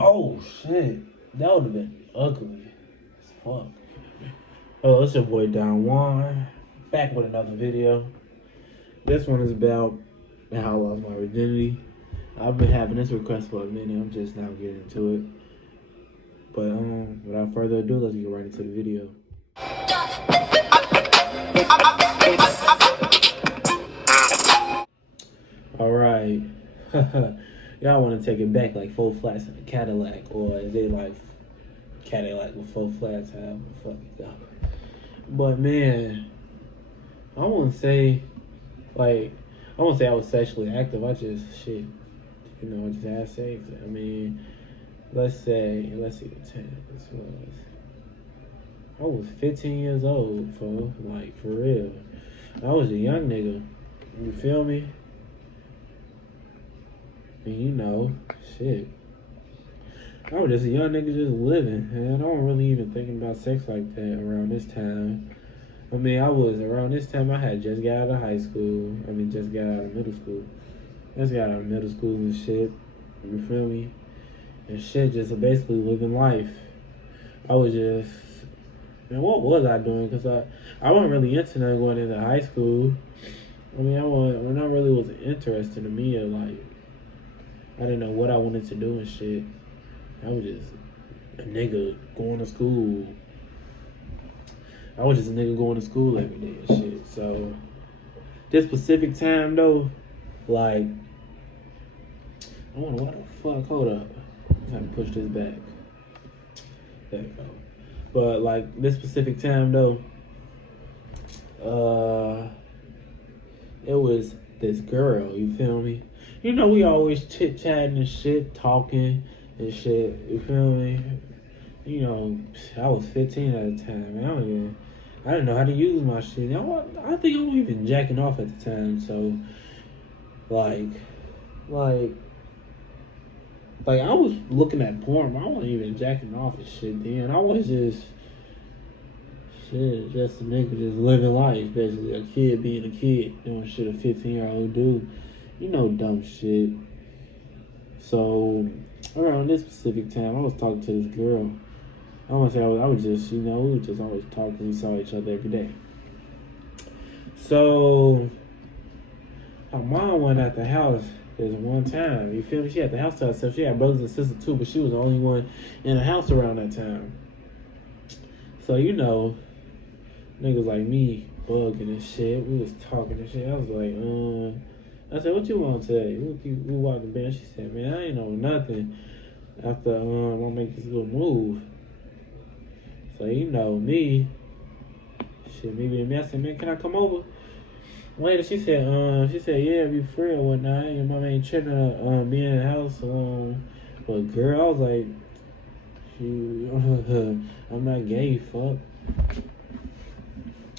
Oh shit, that would have been ugly as fuck. Oh, it's your boy Don Juan, back with another video. This one is about how I lost my virginity. I've been having this request for a minute. I'm just now getting into it. But without further ado, let's get right into the video. All right. Y'all want to take it back like 4 flats in a Cadillac, or is it like Cadillac with 4 flats? However the fuck it go. But man, I wouldn't say like I wouldn't say I was sexually active. I just I just had sex. I mean, let's see what time this was. I was 15 years old, for real. I was a young nigga. You feel me? And shit. I was just a young nigga just living, and I don't really even thinking about sex like that around this time. I mean, I was around this time. I had just got out of high school. Just got out of middle school. Just got out of middle school and shit. You feel me? And shit, just basically living life. I was just, man, what was I doing? Cause I wasn't really into that going into high school. When I really was interested in me, like, I didn't know what I wanted to do and shit. I was just a nigga going to school. I was just a nigga going to school every day and shit. So, this specific time though, like, I wonder what the fuck, hold up. I have to push this back. There you go. But like, this specific time though, it was this girl, you feel me? We always chit-chatting and shit, talking and shit, you feel me? I was 15 at the time, man. I didn't know how to use my shit. I think I wasn't even jacking off at the time, so, like, I was looking at porn, but I wasn't even jacking off and shit then. I was just a nigga just living life, basically. A kid being a kid, doing shit a 15-year-old do. Dumb shit. So, around this specific time, I was talking to this girl. I want to say I was just, we would just always talk because we saw each other every day. So, my mom went at the house this one time. You feel me? She had the house to herself. She had brothers and sisters too, but she was the only one in the house around that time. So, niggas like me bugging and shit. We was talking and shit. I was like, I said, what you want today? We walked in bed. She said, man, I ain't know nothing after I'm gonna make this little move. So me, shit, me being me, I said, man, can I come over? Later, she said, yeah, be free or whatnot. Your mama ain't tripping be in the house but girl, I was like, I'm not gay, fuck.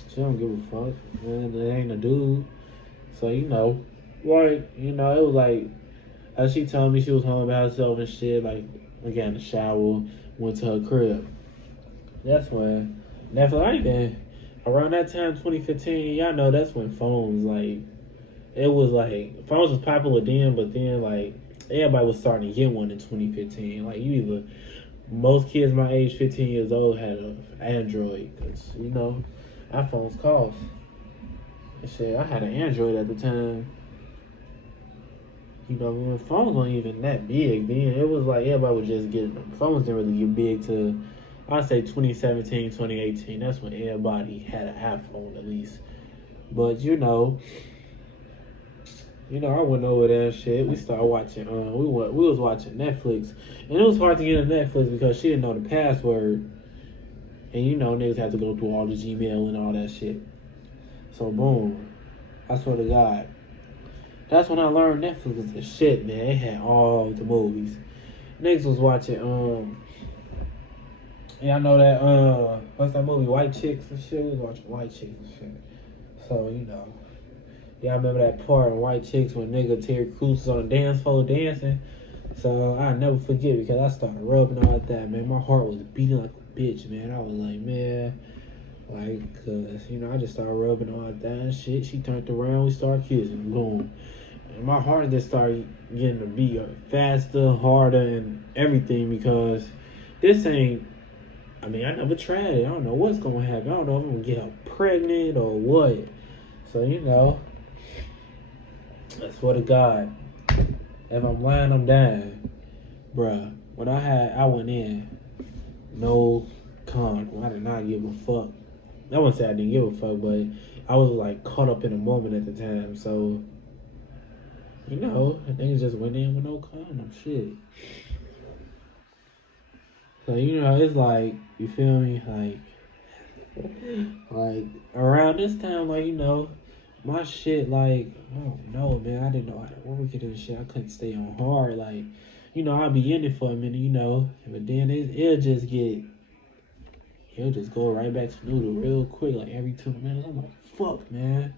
She don't give a fuck. Man, there ain't a dude. So it was like, as she told me she was home by herself and shit, like, I got in the shower, went to her crib. That's when, around that time, 2015, y'all know that's when phones, like, it was like, phones was popular then, but then, like, everybody was starting to get one in 2015. Like, most kids my age, 15 years old, had an Android, because, iPhones cost. And shit, I had an Android at the time. Phones weren't even that big then. It was like everybody was just getting them. Phones didn't really get big to, I'd say 2017, 2018. That's when everybody had an iPhone at least. But I went over there and shit. We started watching. We was watching Netflix, and it was hard to get on Netflix because she didn't know the password. And niggas had to go through all the Gmail and all that shit. So boom, I swear to God. That's when I learned Netflix was the shit, man. It had all the movies. Niggas was watching, yeah, I know that, what's that movie, White Chicks and shit? We was watching White Chicks and shit. So, yeah, I remember that part in White Chicks when nigga Terry Crews was on the dance floor dancing. So, I'll never forget because I started rubbing all that, man. My heart was beating like a bitch, man. I was like, man, cause, I just started rubbing all that and shit. She turned around, we started kissing, boom. my heart just started getting to beat faster, harder, and everything because this ain't. I mean, I never tried it. I don't know what's gonna happen. I don't know if I'm gonna get her pregnant or what. So I swear to God, if I'm lying, I'm dying, bruh. When I went in, no condom. I did not give a fuck. I wouldn't say I didn't give a fuck, but I was like caught up in the moment at the time. So things just went in with no condom. Shit. So it's like you feel me, like around this time, my shit, like I don't know, man. I didn't know how to work it and shit. I couldn't stay on hard, like I'd be in it for a minute, but then he'll just go right back to noodle real quick, like every 2 minutes. I'm like, fuck, man.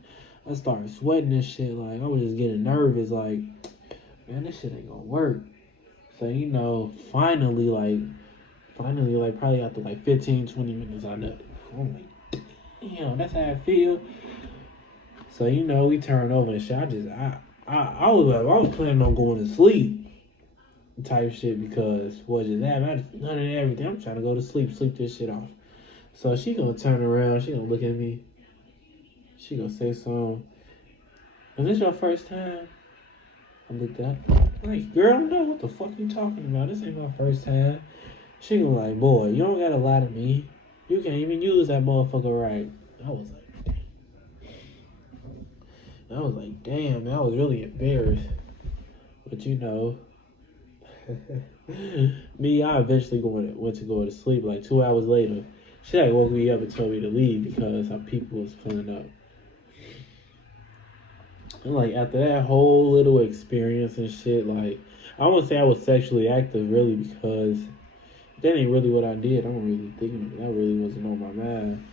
I started sweating and shit, like I was just getting nervous, like man, this shit ain't gonna work. So finally, like probably after like 15, 20 minutes, I know. I'm like, damn, that's how I feel. So we turned over and shit. I was planning on going to sleep type shit because what just happened? I just none of everything. I'm trying to go to sleep this shit off. So she gonna turn around. She gonna look at me. She gonna say something. Is this your first time? I looked up. Like, girl, no, what the fuck you talking about? This ain't my first time. She gonna like, boy, you don't gotta lie to me. You can't even use that motherfucker right. I was like, damn, man, I was really embarrassed. But me, I eventually went to go to sleep. Like 2 hours later, she like woke me up and told me to leave because her people was pulling up. And like after that whole little experience and shit, like I wouldn't say I was sexually active really because that ain't really what I did. I'm really thinking that really wasn't on my mind.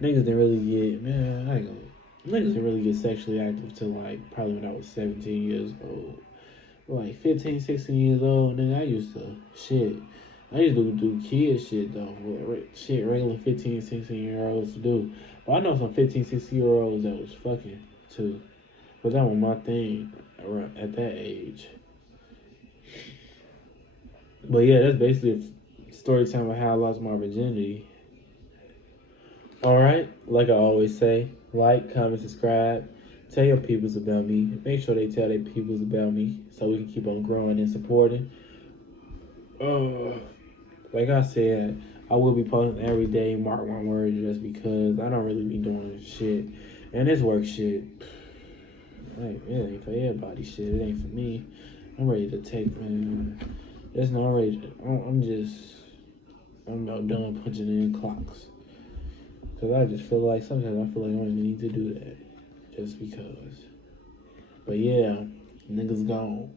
Niggas didn't really get man. I ain't gonna. Niggas didn't really get sexually active till like probably when I was 17 years old. Like 15, 16 years old, and then I used to do kid shit though. Shit regular 15, 16-year-olds do. But I know some 15, 16-year-olds that was fucking too. But that was my thing around at that age. But yeah, that's basically a story time of how I lost my virginity. Alright, like I always say, like, comment, subscribe. Tell your peoples about me. Make sure they tell their peoples about me so we can keep on growing and supporting. Like I said, I will be posting every day, mark my words, just because I don't really be doing shit. And this work shit, like, it ain't for everybody shit. It ain't for me. I'm ready to take, man. There's no ready. I'm not done punching in clocks. Because sometimes I feel like I don't even need to do that. Just because. But yeah, niggas gone.